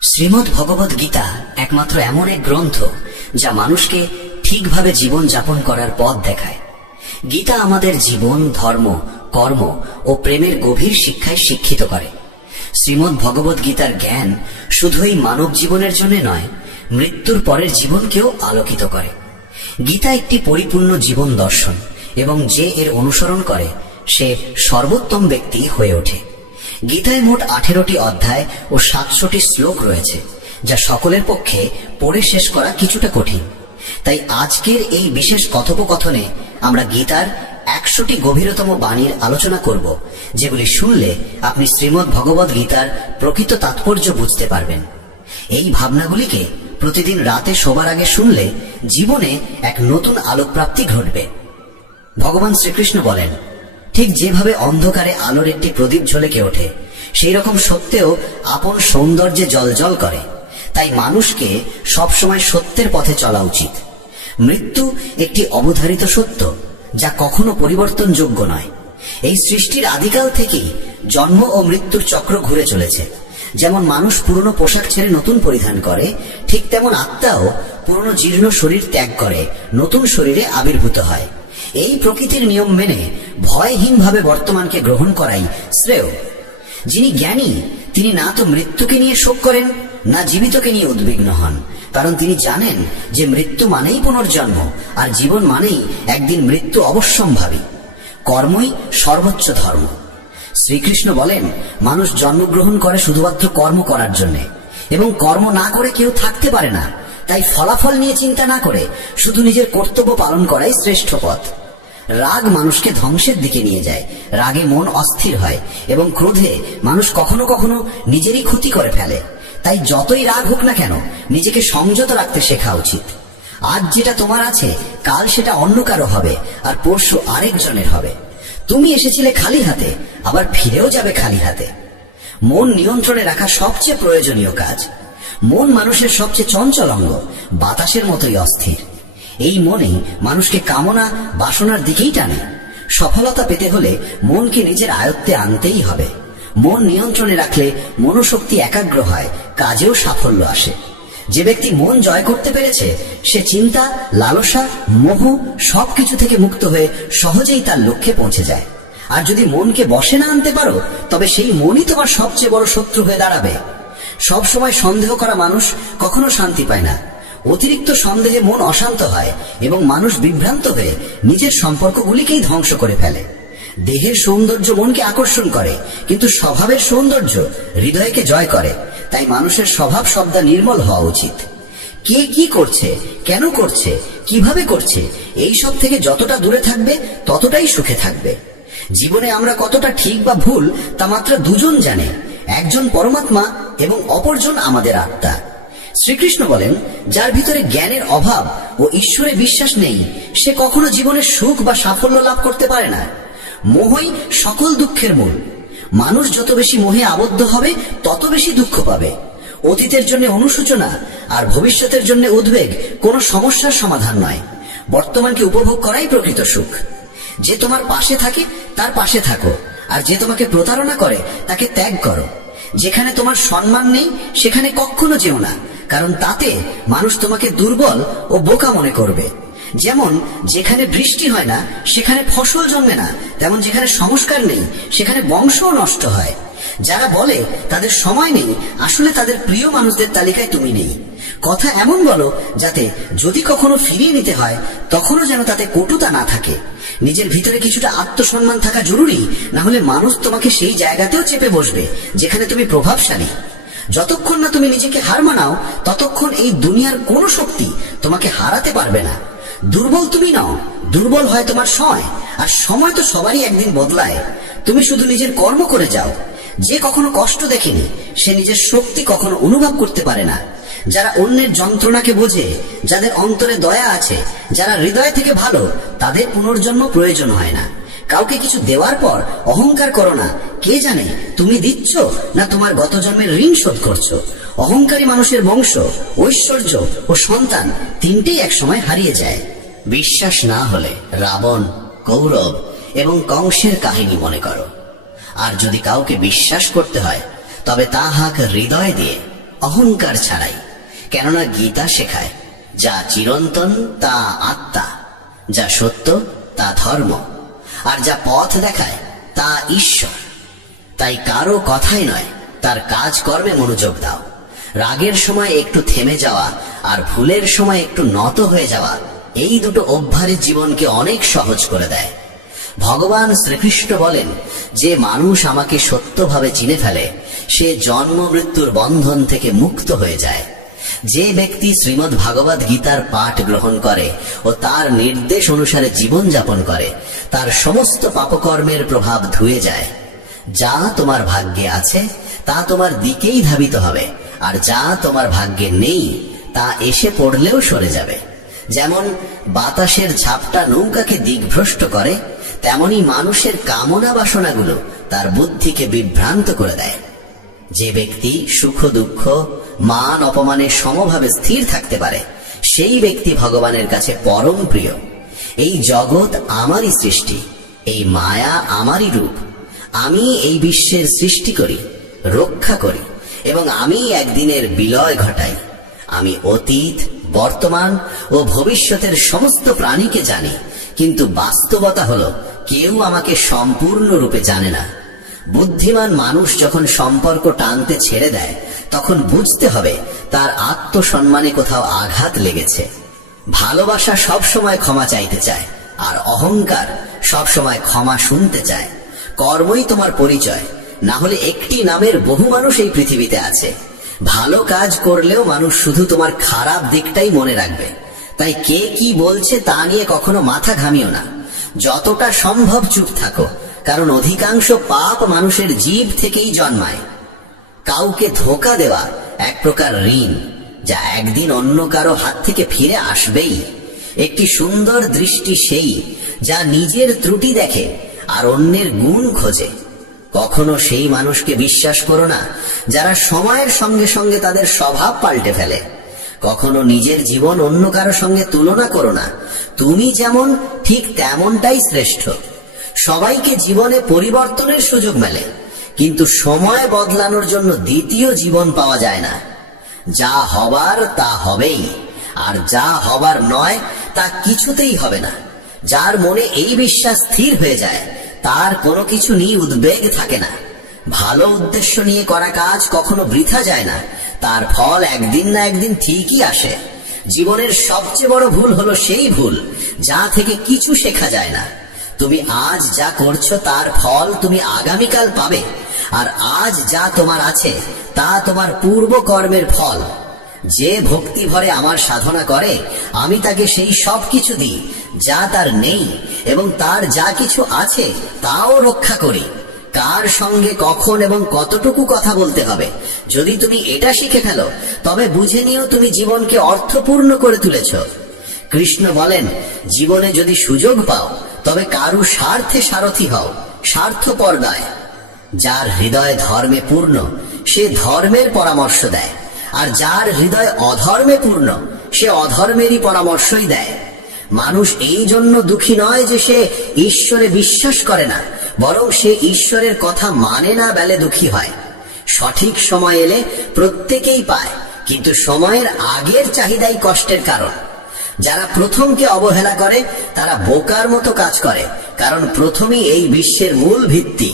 শ্রীমদ্ ভগবদ গীতা একমাত্র এমন এক গ্রন্থ যা মানুষকে ঠিকভাবে জীবন যাপন করার পথ দেখায়। গীতা আমাদের জীবন, ধর্ম, কর্ম ও প্রেমের গভীর শিক্ষায় শিক্ষিত করে। শ্রীমদ্ ভগবদ গীতার জ্ঞান শুধুই মানব জীবনের জন্য নয়, মৃত্যুর পরের জীবনকেও আলোকিত করে। গীতা একটি পরিপূর্ণ জীবন দর্শন এবং যে এর অনুসরণ করে সে সর্বোত্তম ব্যক্তি হয়ে ওঠে। গীতায় মোট 18টি অধ্যায় ও 700টি শ্লোক রয়েছে, যা সকলের পক্ষে পড়ে শেষ করা কিছুটা কঠিন। তাই আজকের এই বিশেষ কথোপকথনে আমরা গীতার 100টি গভীরতম বাণীর আলোচনা করব, যেগুলি শুনলে আপনি শ্রীমদ্ ভগবদ গীতার প্রকৃত তাৎপর্য বুঝতে পারবেন। এই ভাবনাগুলিকে প্রতিদিন রাতে শোবার আগে শুনলে জীবনে এক নতুন আলোকপ্রাপ্তি ঘটবে। ভগবান শ্রীকৃষ্ণ বলেন, ঠিক যেভাবে অন্ধকারে আলোর একটি প্রদীপ ঝলকে ওঠে, সেই রকম সত্যেও আপন সৌন্দর্যে জ্বলজ্বল করে। তাই মানুষকে সবসময় সত্যের পথে চলা উচিত। মৃত্যু একটি অবধারিত সত্য, যা কখনো পরিবর্তনযোগ্য নয়। এই সৃষ্টির আদিকাল থেকেই জন্ম ও মৃত্যুর চক্র ঘুরে চলেছে। যেমন মানুষ পুরনো পোশাক ছেড়ে নতুন পরিধান করে, ঠিক তেমন আত্মাও পুরনো জীর্ণ শরীর ত্যাগ করে নতুন শরীরে আবির্ভূত হয়। এই প্রকৃতির নিয়ম মেনে ভয়হীনভাবে বর্তমানকে গ্রহণ করাই শ্রেয়। যিনি জ্ঞানী তিনি না তো মৃত্যুকে নিয়ে শোক করেন, না জীবিতকে নিয়ে উদ্বিগ্ন হন, কারণ তিনি জানেন যে মৃত্যু মানেই পুনর্জন্ম, আর জীবন মানেই একদিন মৃত্যু অবশ্যম্ভাবী। কর্মই সর্বোচ্চ ধর্ম। শ্রীকৃষ্ণ বলেন, মানুষ জন্মগ্রহণ করে শুধুমাত্র কর্ম করার জন্য, এবং কর্ম না করে কেউ থাকতে পারে না। তাই ফলাফল নিয়ে চিন্তা না করে শুধু নিজের কর্তব্য পালন করাই শ্রেষ্ঠ পথ। রাগ মানুষকে ধ্বংসের দিকে নিয়ে যায়। রাগে মন অস্থির হয় এবং ক্রোধে মানুষ কখনো কখনো নিজেরই ক্ষতি করে ফেলে। তাই যতই রাগ হোক না কেন, নিজেকে সংযত রাখতে শেখা উচিত। আজ যেটা তোমার আছে, কাল সেটা অন্য কারো হবে, আর পরশু আরেকজনের হবে। তুমি এসেছিলে খালি হাতে, আবার ফিরেও যাবে খালি হাতে। মন নিয়ন্ত্রণে রাখা সবচেয়ে প্রয়োজনীয় কাজ। মন মানুষের সবচেয়ে চঞ্চল অঙ্গ, বাতাসের মতোই অস্থির। এই মনেই মানুষকে কামনা বাসনার দিকেই টানে। সফলতা পেতে হলে মনকে নিজের আয়ত্তে আনতেই হবে। মন নিয়ন্ত্রণে রাখলে মনোশক্তি একাগ্র হয়, কাজেও সাফল্য আসে। যে ব্যক্তি মন জয় করতে পেরেছে, সে চিন্তা, লালসা, মোহ সবকিছু থেকে মুক্ত হয়ে সহজেই তার লক্ষ্যে পৌঁছে যায়। আর যদি মনকে বশে না আনতে পারো, তবে সেই মনই তোমার সবচেয়ে বড় শত্রু হয়ে দাঁড়াবে। সব সময় সন্দেহ করা মানুষ কখনো শান্তি পায় না। অতিরিক্ত সন্দেহে মন অশান্ত হয় এবং মানুষ বিভ্রান্ত হয়ে নিজের সম্পর্কগুলিকেই ধ্বংস করে ফেলে। দেহের সৌন্দর্য মনকে আকর্ষণ করে, কিন্তু স্বভাবের সৌন্দর্য হৃদয়কে জয় করে। তাই মানুষের স্বভাব সবদা নির্মল হওয়া উচিত। কে কি করছে, কেন করছে, কিভাবে করছে, এই সব থেকে যতটা দূরে থাকবে ততটাই সুখে থাকবে। জীবনে আমরা কতটা ঠিক বা ভুল তা মাত্র দুজন জানে, একজন পরমাত্মা এবং অপরজন আমাদের আত্মা। শ্রীকৃষ্ণ বলেন, যার ভিতরে জ্ঞানের অভাব ও ঈশ্বরে বিশ্বাস নেই, সে কখনো জীবনে সুখ বা সাফল্য লাভ করতে পারে না। মোহই সকল দুঃখের মূল। মানুষ যত বেশি মোহে আবদ্ধ হবে, তত বেশি দুঃখ পাবে। অতীতের জন্য অনুশোচনা আর ভবিষ্যতের জন্য উদ্বেগ কোনো সমস্যার সমাধান নয়। বর্তমানকে উপভোগ করাই প্রকৃত সুখ। যে তোমার পাশে থাকে তার পাশে থাকো, আর যে তোমাকে প্রতারণা করে তাকে ত্যাগ করো। যেখানে তোমার সম্মান নেই সেখানে কখনো যেও না, কারণ তাতে মানুষ তোমাকে দুর্বল ও বোকা মনে করবে। যেমন যেখানে বৃষ্টি হয় না সেখানে ফসল জন্মে না, তেমন যেখানে সংস্কার নেই সেখানে বংশও নষ্ট হয়। যারা বলে তাদের সময় নেই, আসলে তাদের প্রিয় মানুষদের তালিকায় তুমি নেই। কথা এমন বলো যাতে যদি কখনো ফিরিয়ে নিতে হয় তখনও যেন তাতে কটুতা না থাকে। নিজের ভিতরে কিছুটা আত্মসম্মান থাকা জরুরি, না হলে মানুষ তোমাকে সেই জায়গাতেও চেপে বসবে যেখানে তুমি প্রভাবশালী। যতক্ষণ না তুমি নিজেকে হার মানাও, ততক্ষণ এই দুনিয়ার কোনো শক্তি তোমাকে হারাতে পারবে না। দুর্বল তুমি নও, দুর্বল হয় তোমার সময়, আর সময় তো সবারই একদিন বদলায়। তুমি শুধু নিজের কর্ম করে যাও। যে কখনো কষ্ট দেখেনি সে নিজের শক্তি কখনো অনুভব করতে পারে না। যারা অন্যের যন্ত্রণাকে বোঝে, যাদের অন্তরে দয়া আছে, যারা হৃদয় থেকে ভালো, তাদের পুনর্জন্ম প্রয়োজন হয় না। কাউকে কিছু দেওয়ার পর অহংকার করো না। কে জানে তুমি দিচ্ছ না তোমার গত জন্মের ঋণ শোধ করছো। অহংকারী মানুষের বংশ, ঐশ্বর্য ও সন্তান তিনটেই একসময় হারিয়ে যায়। বিশ্বাস না হলে রাবণ, কৌরব এবং কংসের কাহিনী মনে করো। আর যদি কাউকে বিশ্বাস করতে হয়, তবে তা হাক হৃদয় দিয়ে, অহংকার ছাড়াই। কেননা গীতা শেখায়, যা চিরন্তন তা আত্মা, যা সত্য তা ধর্ম, আর যা পথ দেখায় তা ঈশ্বর। তাই কারো কথাই নয়, তার কাজ কর্মে মনোযোগ দাও। রাগের সময় একটু থেমে যাওয়া আর ভুলের সময় একটু নত হয়ে যাওয়া, এই দুটো অভ্যাস জীবনকে অনেক সহজ করে দেয়। ভগবান শ্রীকৃষ্ণ বলেন, যে মানুষ আমাকে সত্যভাবে চিনে ফেলে সে জন্ম মৃত্যুর বন্ধন থেকে মুক্ত হয়ে যায়। যে ব্যক্তি শ্রীমদ্ ভাগবত গীতার পাঠ গ্রহণ করে ও তার নির্দেশ অনুসারে জীবন যাপন করে, তার সমস্ত পাপকর্মের প্রভাব ধুয়ে যায়। যা তোমার ভাগ্যে আছে তা তোমার দিকেই ধাবিত হবে, আর যা তোমার ভাগ্যে নেই তা এসে পড়লেও সরে যাবে। যেমন বাতাসের ঝাপটা নৌকাকে দিকভ্রষ্ট করে, তেমনি মানুষের কামনা বাসনাগুলো তার বুদ্ধিকে বিভ্রান্ত করে দেয়। যে ব্যক্তি সুখ দুঃখ মান অপমানে সমভাবে স্থির থাকতে পারে, সেই ব্যক্তি ভগবানের কাছে পরম প্রিয়। এই জগৎ আমারই সৃষ্টি, এই মায়া আমারই রূপ। আমি এই বিশ্বের সৃষ্টি করি, রক্ষা করি এবং আমি একদিনের বিলয় ঘটাই। আমি অতীত, বর্তমান ও ভবিষ্যতের সমস্ত প্রাণীকে জানি, কিন্তু বাস্তবতা হলো কেউ আমাকে সম্পূর্ণরূপে জানে না। বুদ্ধিমান মানুষ যখন সম্পর্ক টানতে ছেড়ে দেয়, তখন বুঝতে হবে তার আত্মসম্মানে কোথাও আঘাত লেগেছে। ভালোবাসা সবসময় ক্ষমা চাইতে চায়, আর অহংকার সবসময় ক্ষমা শুনতে চায়। কর্মই তোমার পরিচয়, না হলে একটি নামের বহু মানুষ এই পৃথিবীতে আছে। ভালো কাজ করলেও মানুষ শুধু তোমার খারাপ দিকটাই মনে রাখবে। তাই কে কি বলছে তা নিয়ে কখনো মাথা ঘামিও না। যতটা সম্ভব চুপ থাকো, কারণ অধিকাংশ পাপ মানুষের জীব থেকেই জন্মায়। কাউকে ধোঁকা দেওয়া এক প্রকার ঋণ, যা একদিন অন্য কারো হাত থেকে ফিরে আসবেই। একটি সুন্দর দৃষ্টি সেই যা নিজের ত্রুটি দেখে আর অন্যের গুণ খোঁজে। কখনো সেই মানুষকে বিশ্বাস করো না যারা সময়ের সঙ্গে সঙ্গে তাদের স্বভাব পাল্টে ফেলে। কখনো নিজের জীবন অন্য কারো সঙ্গে তুলনা করো না। তুমি যেমন ঠিক তেমনটাই শ্রেষ্ঠ। সবাইকে জীবনে পরিবর্তনের সুযোগ মেলে, কিন্তু সময় বদলানোর জন্য দ্বিতীয় জীবন পাওয়া যায় না। যা হবার তা হবেই, আর যা হবার নয় তা কিছুতেই হবে না। যার মনে এই বিশ্বাস স্থির হয়ে যায়, তার কোনো কিছু নিয়ে উদ্বেগ থাকে না। ভালো উদ্দেশ্য নিয়ে করা কাজ কখনো বৃথা যায় না, তার ফল একদিন না একদিন ঠিকই আসে। জীবনের সবচেয়ে বড় ভুল হলো সেই ভুল যা থেকে কিছু শেখা যায় না। তুমি আজ যা করছো তার ফল তুমি আগামীকাল পাবে, আর আজ যা তোমার আছে তা তোমার পূর্ব কর্মের ফল। যে ভক্তি ভরে আমার সাধনা করে, আমি তাকে সেই সব কিছু দিই যা তার নেই, এবং তার যা কিছু আছে তাও রক্ষা করি। কার সঙ্গে কখন এবং কতটুকু কথা বলতে হবে, যদি তুমি এটা শিখে ফেলো, তবে বুঝে নিও তুমি জীবনকে অর্থপূর্ণ করে তুলেছ। কৃষ্ণ বলেন, জীবনে যদি সুযোগ পাও তবে কারু স্বার্থে সারথি হও, স্বার্থপর নয়। যার হৃদয় ধর্মে পূর্ণ সে ধর্মের পরামর্শ দেয়, আর যার হৃদয় অধর্মে পূর্ণ সে অধর্মেরই পরামর্শই দেয়। মানুষ এই জন্য দুঃখী নয় যে সে ঈশ্বরে বিশ্বাস করে না, বরং সে ঈশ্বরের কথা মানে না বলে দুঃখী হয়। সঠিক সময় এলে প্রত্যেকেই পায়, কিন্তু সময়ের আগের চাহিদাই কষ্টের কারণ। যারা প্রথমকে অবহেলা করে তারা বোকার মতো কাজ করে, কারণ প্রথমই এই বিশ্বের মূল ভিত্তি।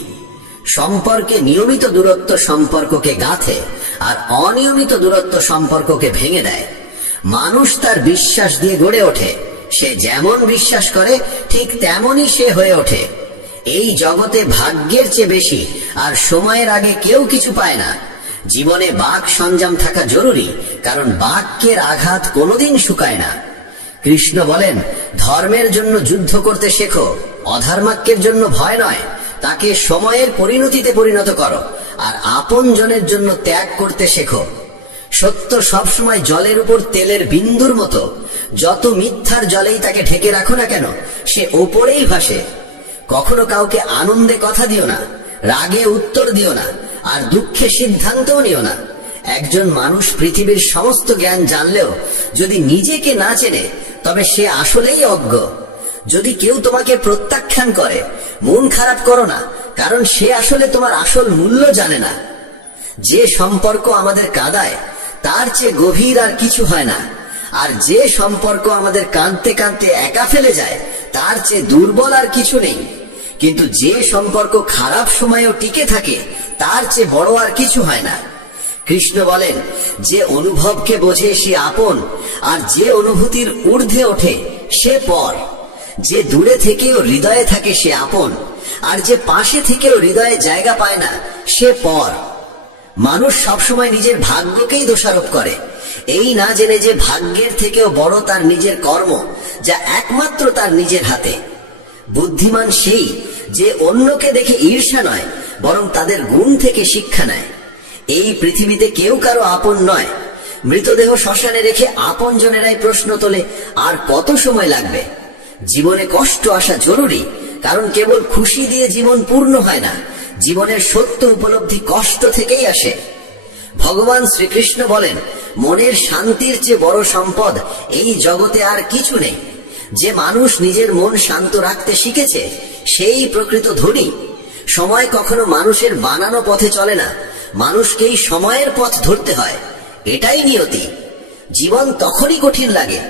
সম্পর্কে নিয়মিত দূরত্ব সম্পর্ককে গাঁথে, আর অনিয়মিত দূরত্ব সম্পর্ককে ভেঙে দেয়। মানুষ তার বিশ্বাস দিয়ে গড়ে ওঠে, সে যেমন বিশ্বাস করে ঠিক তেমনই সে হয়ে ওঠে। এই জগতে ভাগ্যের চেয়ে বেশি আর সময়ের আগে কেউ কিছু পায় না। জীবনে বাক সংযম থাকা জরুরি, কারণ বাক্যের আঘাত কোনোদিন শুকায় না। কৃষ্ণ বলেন, ধর্মের জন্য যুদ্ধ করতে শেখো, অধর্মাক্যের জন্য ভয় নয়। তাকে সময়ের পরিণতিতে পরিণত করো, আর আপন জনের জন্য ত্যাগ করতে শেখো। সত্য সবসময় জলের উপর তেলের বিন্দুর মতো, যত মিথ্যার জলেই তাকে ঢেকে রাখো না কেন, সে ওপরেই ভাসে। কখনো কাউকে আনন্দে কথা দিও না, রাগে উত্তর দিও না, আর দুঃখে সিদ্ধান্তও নিও না। একজন মানুষ পৃথিবীর সমস্ত জ্ঞান জানলেও যদি নিজেকে না চেনে, তবে সে আসলেই অজ্ঞ। যদি কেউ তোমাকে প্রত্যাখ্যান করে, মন খারাপ করো না, কারণ সে আসলে তোমার আসল মূল্য জানে না। যে সম্পর্ক আমাদের কাঁদায় তার চেয়ে গভীর আর কিছু হয় না। আর যে সম্পর্ক আমাদের কাঁদতে কাঁদতে একা ফেলে যায় তার চেয়ে দুর্বল আর কিছু নেই। কিন্তু যে সম্পর্ক খারাপ সময়েও টিকে থাকে তার চেয়ে বড় আর কিছু হয় না। কৃষ্ণ বলেন, যে অনুভবকে বোঝে সে আপন, আর যে অনুভূতির ঊর্ধ্বে ওঠে সে পর। যে দূরে থেকেও হৃদয়ে থাকে সে আপন, আর যে পাশে থেকেও হৃদয়ে জায়গা পায় না সে পর। মানুষ সবসময় নিজের ভাগ্যকেই দোষারোপ করে, এই না জেনে যে ভাগ্যের থেকেও বড় তার নিজের কর্ম, যা একমাত্র তার নিজের হাতে। বুদ্ধিমান সেই যে অন্যকে দেখে ঈর্ষা নয়, বরং তাদের গুণ থেকে শিক্ষা নেয়। এই পৃথিবীতে কেউ কারো আপন নয়। মৃতদেহ শ্মশানে রেখে আপন জনেরাই প্রশ্ন তোলে, আর কত সময় লাগবে? জীবনে কষ্ট আসা জরুরি, কারণ কেবল খুশি দিয়ে জীবন পূর্ণ হয় না। জীবনের সত্য উপলব্ধি কষ্ট থেকেই আসে। ভগবান শ্রীকৃষ্ণ বলেন, মনের শান্তির চেয়ে বড় সম্পদ এই জগতে আর কিছু নেই। যে মানুষ নিজের মন শান্ত রাখতে শিখেছে সেই প্রকৃত ধনী। সময় কখনো মানুষের বানানো পথে চলে না, মানুষকেই সময়ের পথ ধরতে হয়, এটাই নিয়তি। জীবন তখনই কঠিন লাগে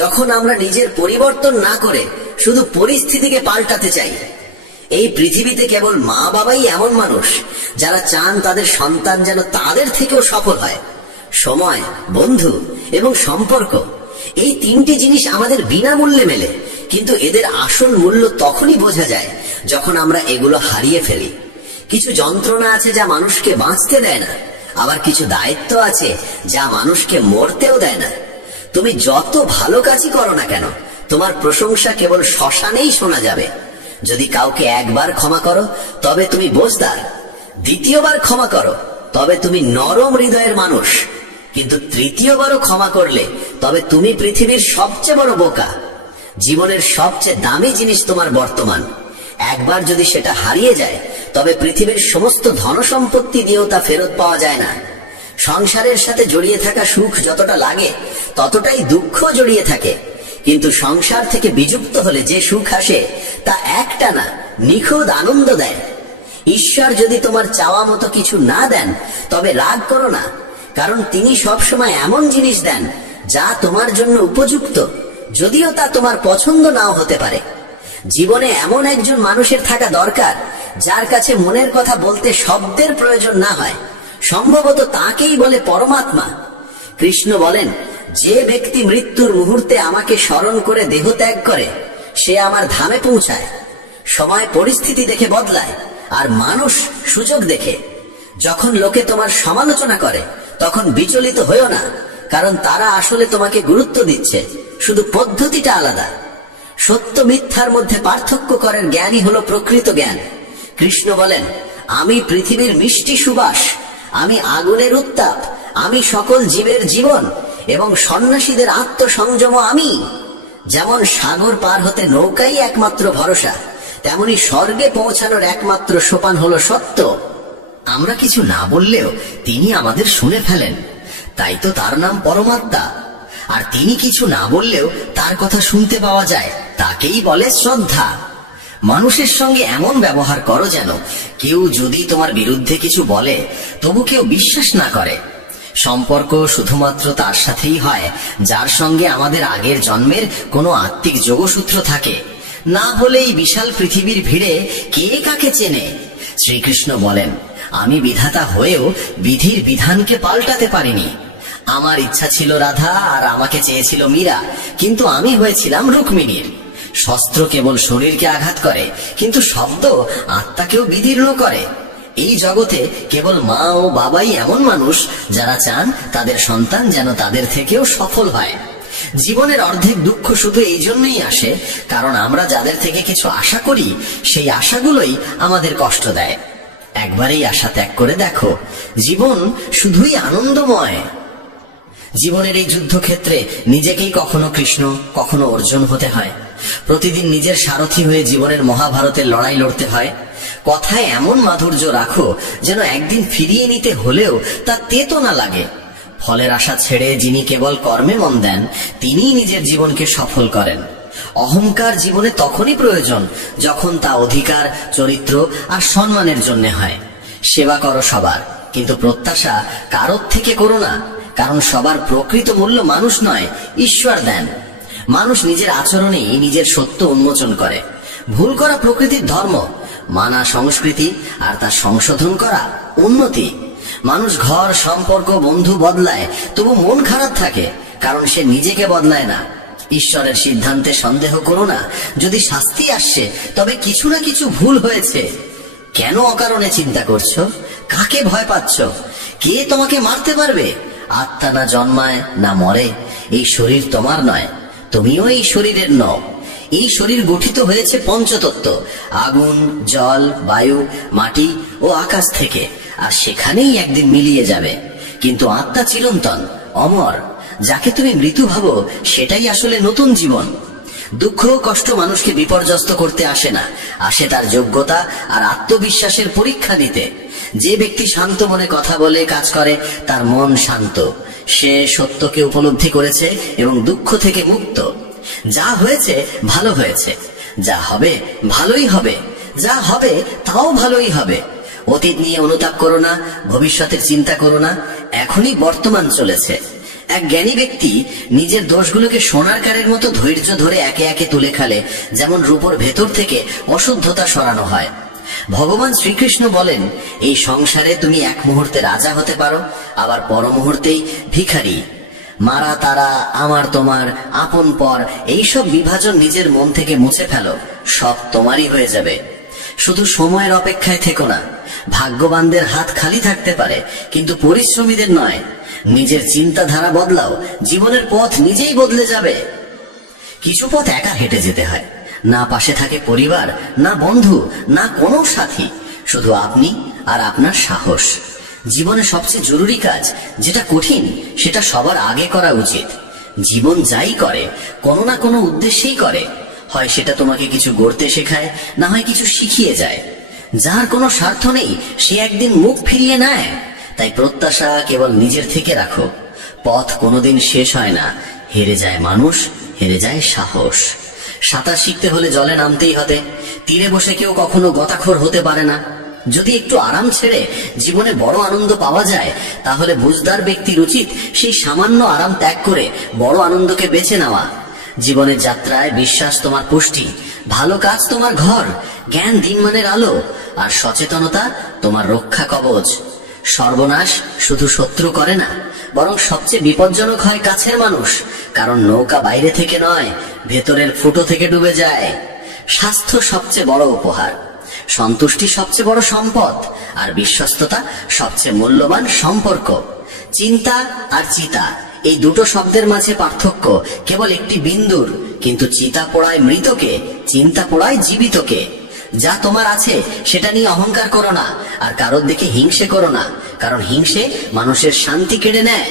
যখন আমরা নিজের পরিবর্তন না করে শুধু পরিস্থিতিকে পাল্টাতে চাই। এই পৃথিবীতে কেবল মা বাবাই এমন মানুষ যারা চান তাদের সন্তান যেন তাদের থেকেও সফল হয়। সময়, বন্ধু এবং সম্পর্ক, এই তিনটি জিনিস আমাদের বিনামূল্যে মেলে, কিন্তু এদের আসল মূল্য তখনই বোঝা যায় যখন আমরা এগুলো হারিয়ে ফেলি। কিছু যন্ত্রণা আছে যা মানুষকে বাঁচতে দেয় না, আবার কিছু দায়িত্ব আছে যা মানুষকে মরতেও দেয় না। তুমি যত ভালো কাজই করো না কেন, তোমার প্রশংসা কেবল শ্মশানেই শোনা যাবে। যদি কাউকে একবার ক্ষমা করো তবে তুমি বোঝদার, দ্বিতীয়বার ক্ষমা করো তবে তুমি নরম হৃদয়ের মানুষ, কিন্তু তৃতীয়বারও ক্ষমা করলে তবে তুমি পৃথিবীর সবচেয়ে বড় বোকা। জীবনের সবচেয়ে দামি জিনিস তোমার বর্তমান। একবার যদি সেটা হারিয়ে যায় তবে পৃথিবীর সমস্ত ধনসম্পত্তি দিয়েও তা ফেরত পাওয়া যায় না। সংসারের সাথে জড়িয়ে থাকা সুখ যতটা লাগে ততটাই দুঃখ জড়িয়ে থাকে, কিন্তু সংসার থেকে বিযুক্ত হলে যে সুখ আসে তা একটানা নিখুঁত আনন্দ দেয়। ঈশ্বর যদি তোমার চাওয়া মতো কিছু না দেন তবে রাগ করো না, কারণ তিনি সবসময় এমন জিনিস দেন যা তোমার জন্য উপযুক্ত, যদিও তা তোমার পছন্দ নাও হতে পারে। জীবনে এমন একজন মানুষের থাকা দরকার যার কাছে মনের কথা বলতে শব্দের প্রয়োজন না হয়, সম্ভবত তাকেই বলে পরমাত্মা। কৃষ্ণ বলেন, যে ব্যক্তি মৃত্যুর মুহূর্তে আমাকে স্মরণ করে দেহ ত্যাগ করে সে আমার ধামে পৌঁছায়। সময় পরিস্থিতি দেখে বদলায়, আর মানুষ সুযোগ দেখে। যখন লোকে তোমার সমালোচনা করে তখন বিচলিত হইও না, কারণ তারা আসলে তোমাকে গুরুত্ব দিচ্ছে, শুধু পদ্ধতিটা আলাদা। সত্য মিথ্যার মধ্যে পার্থক্য করার জ্ঞানই হলো প্রকৃত জ্ঞান। কৃষ্ণ বলেন, আমি পৃথিবীর মিষ্টি সুবাস, আমি আগুনের উত্তাপ, আমি সকল জীবের জীবন এবং সন্ন্যাসীদের আত্মসংযম আমি। যেমন সাগর পার হতে নৌকাই একমাত্র ভরসা, তেমনি স্বর্গে পৌঁছানোর একমাত্র সোপান হলো সত্য। আমরা কিছু না বললেও তিনি আমাদের শুনে ফেলেন, তাই তো তার নাম পরমাত্মা। আর তিনি কিছু না বললেও তার কথা শুনতে পাওয়া যায়, তাকেই বলে শ্রদ্ধা। মানুষের সঙ্গে এমন ব্যবহার করো যেন কেউ যদি তোমার বিরুদ্ধে কিছু বলে তবু কেউ বিশ্বাস না করে। সম্পর্ক শুধুমাত্র তার সাথেই হয় যার সঙ্গে আমাদের আগের জন্মের কোনো আত্মিক যোগসূত্র থাকে, না হলে এই বিশাল পৃথিবীর ভিড়ে কে কাকে চেনে। শ্রীকৃষ্ণ বলেন, আমি বিধাতা হয়েও বিধির বিধানকে পাল্টাতে পারিনি। আমার ইচ্ছা ছিল রাধা আর আমাকে চেয়েছিল মীরা, কিন্তু আমি হয়েছিলাম রুক্মিণীর। শস্ত্র কেবল শরীরকে আঘাত করে, কিন্তু শব্দ আত্মাকেও বিদীর্ণ করে। এই জগতে কেবল মা ও বাবাই এমন মানুষ যারা চান তাদের সন্তান যেন তাদের থেকেও সফল হয়। জীবনের অর্ধেক দুঃখ শুধু এই জন্যই আসে কারণ আমরা যাদের থেকে কিছু আশা করি সেই আশাগুলোই আমাদের কষ্ট দেয়। একবার এই আশা ত্যাগ করে দেখো, জীবন শুধুই আনন্দময়। জীবনের এই যুদ্ধক্ষেত্রে নিজেকেই কখনো কৃষ্ণ কখনো অর্জুন হতে হয়। প্রতিদিন নিজের সারথি হয়ে জীবনের মহাভারতের লড়াই লড়তে হয়। কথায় এমন মাধুর্য রাখো যেন একদিন ফিরিয়ে নিতে হলেও তা তেতো না লাগে। ফলের আশা ছেড়ে যিনি কেবল কর্মে মন দেন তিনিই নিজের জীবনকে সফল করেন। অহংকার জীবনে তখনই প্রয়োজন যখন তা অধিকার, চরিত্র আর সম্মানের জন্য হয়। সেবা করো সবার, কিন্তু প্রত্যাশা কারোর থেকে করো না, কারণ সবার প্রকৃত মূল্য মানুষ নয়, ঈশ্বর দেন। মানুষ নিজের আচরণেই নিজের সত্য উন্মোচন করে। ভুল করা প্রকৃতির ধর্ম, মানা সংস্কৃতি, আর তা সংশোধন করা উন্নতি। মানুষ ঘর, সম্পর্ক, বন্ধু বদলায়, তবু মন খারাপ থাকে, কারণ সে নিজেকে বদলায় না। ঈশ্বরের সিদ্ধান্তে সন্দেহ করো না। যদি শাস্তি আসছে, তবে কিছু না কিছু ভুল হয়েছে। কেন অকারণে চিন্তা করছো? কাকে ভয় পাচ্ছ? কে তোমাকে মারতে পারবে? আত্মা না জন্মায় না মরে। এই শরীর তোমার নয়, তুমিও এই শরীরের নও। এই শরীর গঠিত হয়েছে পঞ্চতত্ত্ব, আগুন, জল, বায়ু, মাটি ও আকাশ থেকে, আর সেখানেই একদিন মিলিয়ে যাবে। কিন্তু আত্মা চিরন্তন, অমর। যাকে তুমি মৃত্যু ভাবো, সেটাই আসলে নতুন জীবন। দুঃখ কষ্ট মানুষকে বিপর্যস্ত করতে আসে না, আসে তার যোগ্যতা আর আত্মবিশ্বাসের পরীক্ষা নিতে। যে ব্যক্তি শান্ত মনে কথা বলে, কাজ করে, তার মন শান্ত। সে সত্যকে উপলব্ধি করেছে এবং দুঃখ থেকে মুক্ত। যা হয়েছে ভালো হয়েছে, যা হবে ভালোই হবে, যা হবে তাও ভালোই হবে। অতীত নিয়ে অনুতাপ করো না, ভবিষ্যতের চিন্তা করো না, এখনই বর্তমান চলেছে। এক জ্ঞানী ব্যক্তি নিজের দোষগুলোকে সোনার কারের মতো ধৈর্য ধরে একে একে তুলে খেলে, যেমন রূপোর ভেতর থেকে অশুদ্ধতা সরানো হয়। ভগবান শ্রীকৃষ্ণ বলেন, এই সংসারে তুমি এক মুহূর্তে রাজা হতে পারো, আবার পর মুহূর্তেই ভিখারি। মারা তারা, আমার তোমার, আপন পর, এইসব বিভাজন নিজের মন থেকে মুছে ফেলো, সব তোমারই হয়ে যাবে। শুধু সময়ের অপেক্ষায় থেকো না। ভাগ্যবানদের হাত খালি থাকতে পারে, কিন্তু পরিশ্রমীদের নয়। নিজের চিন্তাধারা বদলাও, জীবনের পথ নিজেই বদলে যাবে। কিছু পথ একা হেঁটে যেতে হয়, না পাশে থাকে পরিবার, না বন্ধু, না কোনো সাথী, শুধু আপনি আর আপনার সাহস। জীবনে সবচেয়ে জরুরি কাজ যেটা কঠিন, সেটা সবার আগে করা উচিত। জীবন যাই করে, কোনো না কোনো উদ্দেশ্যেই করে। হয় সেটা তোমাকে কিছু গড়তে শেখায়, না হয় কিছু শিখিয়ে যায়। যার কোনো স্বার্থ নেই, সে একদিন মুখ ফিরিয়ে নেয়। তাই প্রত্যাশা কেবল নিজের থেকে রাখো। পথ কোনোদিন শেষ হয় না। হেরে যায় মানুষ, হেরে যায় সাহস। সাঁতার শিখতে হলে জলে নামতেই হবে। তীরে বসে কেউ কখনো গোতাখোর হতে পারে না। যদি একটু আরাম ছেড়ে জীবনে বড় আনন্দ পাওয়া যায়, তাহলে বুঝদার ব্যক্তির উচিত সেই সামান্য আরাম ত্যাগ করে বড় আনন্দকে বেছে নেওয়া। জীবনের যাত্রায় বিশ্বাস তোমার পুষ্টি, ভালো কাজ তোমার ঘর, জ্ঞান দিনমানের আলো, আর সচেতনতা তোমার রক্ষা কবচ। সর্বনাশ শুধু শত্রু করে না, বরং সবচেয়ে বিপজ্জনক হয় কাছের মানুষ। কারণ নৌকা বাইরে থেকে নয়, ভেতরের ফুটো থেকে ডুবে যায়। স্বাস্থ্য সবচেয়ে বড় উপহার, সন্তুষ্টি সবচেয়ে বড় সম্পদ, আর বিশ্বস্ততা সবচেয়ে মূল্যবান সম্পর্ক। চিন্তা আর চিতা, এই দুটো শব্দের মাঝে পার্থক্য কেবল একটি বিন্দুর, কিন্তু চিতা পোড়ায় মৃতকে, চিন্তা পোড়ায় জীবিতকে। যা তোমার আছে সেটা নিয়ে অহংকার করো না, আর কারোর দিকে হিংসে করো না, কারণ হিংসে মানুষের শান্তি কেড়ে নেয়।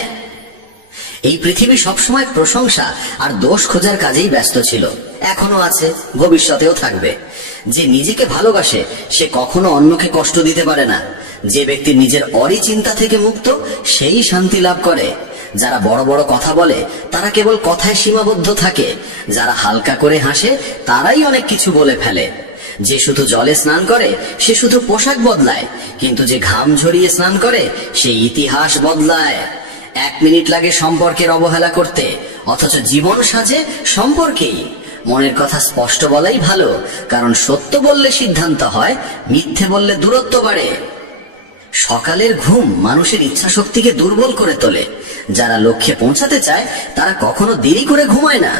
এই পৃথিবী সবসময় প্রশংসা আর দোষ খোঁজার কাজেই ব্যস্ত ছিল, এখনো আছে, ভবিষ্যতেও থাকবে। যে নিজেকে ভালোবাসে সে কখনো অন্যকে কষ্ট দিতে পারে না। যে ব্যক্তি নিজের অরিচিন্তা থেকে মুক্ত, সেই শান্তি লাভ করে। যারা বড় বড় কথা বলে, তারা কেবল কথায় সীমাবদ্ধ থাকে। যারা হালকা করে হাসে, তারাই অনেক কিছু বলে ফেলে। যে শুধু জলে স্নান করে, সে শুধু পোশাক বদলায়, কিন্তু যে ঘাম ঝরিয়ে স্নান করে, সে ইতিহাস বদলায়। 1 মিনিট লাগে সম্পর্কের অবহেলা করতে, অথচ জীবন সাজে সম্পর্কেই। মনের কথা স্পষ্ট বলাই ভালো, কারণ সত্য বললে সিদ্ধান্ত হয়, মিথ্যে বললে দূরত্ব বাড়ে। সকালের ঘুম মানুষের ইচ্ছা শক্তিকে দুর্বল করে তোলে। যারা লক্ষ্যে পৌঁছাতে চায়, তারা কখনো দেরি করে ঘুমায় না।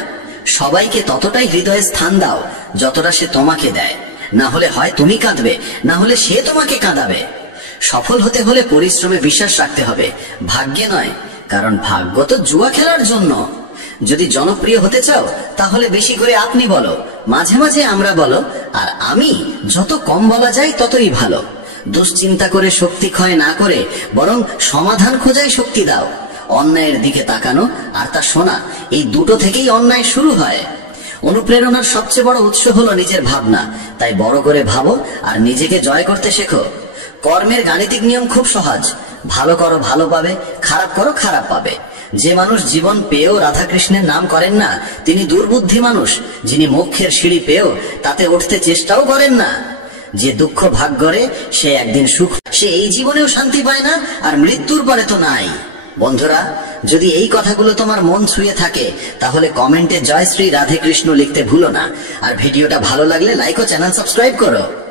সবাইকে ততটাই হৃদয়ে স্থান দাও যতটা সে তোমাকে দেয়। না হলে হয় তুমি কাঁদবে, না হলে সে তোমাকে কাঁদাবে। সফল হতে হলে পরিশ্রমে বিশ্বাস রাখতে হবে, ভাগ্যে নয়, কারণ ভাগ্য তো জুয়া খেলার জন্য। যদি জনপ্রিয় হতে চাও, তাহলে বেশি করে আপনি বলো, মাঝে মাঝে আমরা বলো, আর আমি যত কম বলা যায় ততই ভালো। দুশ্চিন্তা করে শক্তি ক্ষয় না করে বরং সমাধান খোঁজায় শক্তি দাও। অন্যায়ের দিকে তাকানো আর তা শোনা, এই দুটো থেকেই অন্যায় শুরু হয়। অনুপ্রেরণার সবচেয়ে বড় উৎস হলো নিজের ভাবনা। তাই বড় করে ভাবো আর নিজেকে জয় করতে শেখো। কর্মের গাণিতিক নিয়ম খুব সহজ, ভালো করো ভালো পাবে, খারাপ করো খারাপ পাবে। যে মানুষ জীবন পেয়েও রাধাকৃষ্ণের নাম করেন না, তিনি দুর্বুদ্ধি মানুষ। যিনি মোক্ষের সিঁড়ি পেয়েও তাতে উঠতে চেষ্টাও করেন না। যে দুঃখ ভাগ করে, সে একদিন সুখ, সে এই জীবনেও শান্তি পায় না, আর মৃত্যুর পরে তো নাই। বন্ধুরা, যদি এই কথাগুলো তোমার মন ছুঁয়ে থাকে তাহলে কমেন্টে জয় শ্রী রাধে কৃষ্ণ লিখতে ভুলো না। আর ভিডিওটা ভালো লাগলে লাইক ও চ্যানেল সাবস্ক্রাইব করো।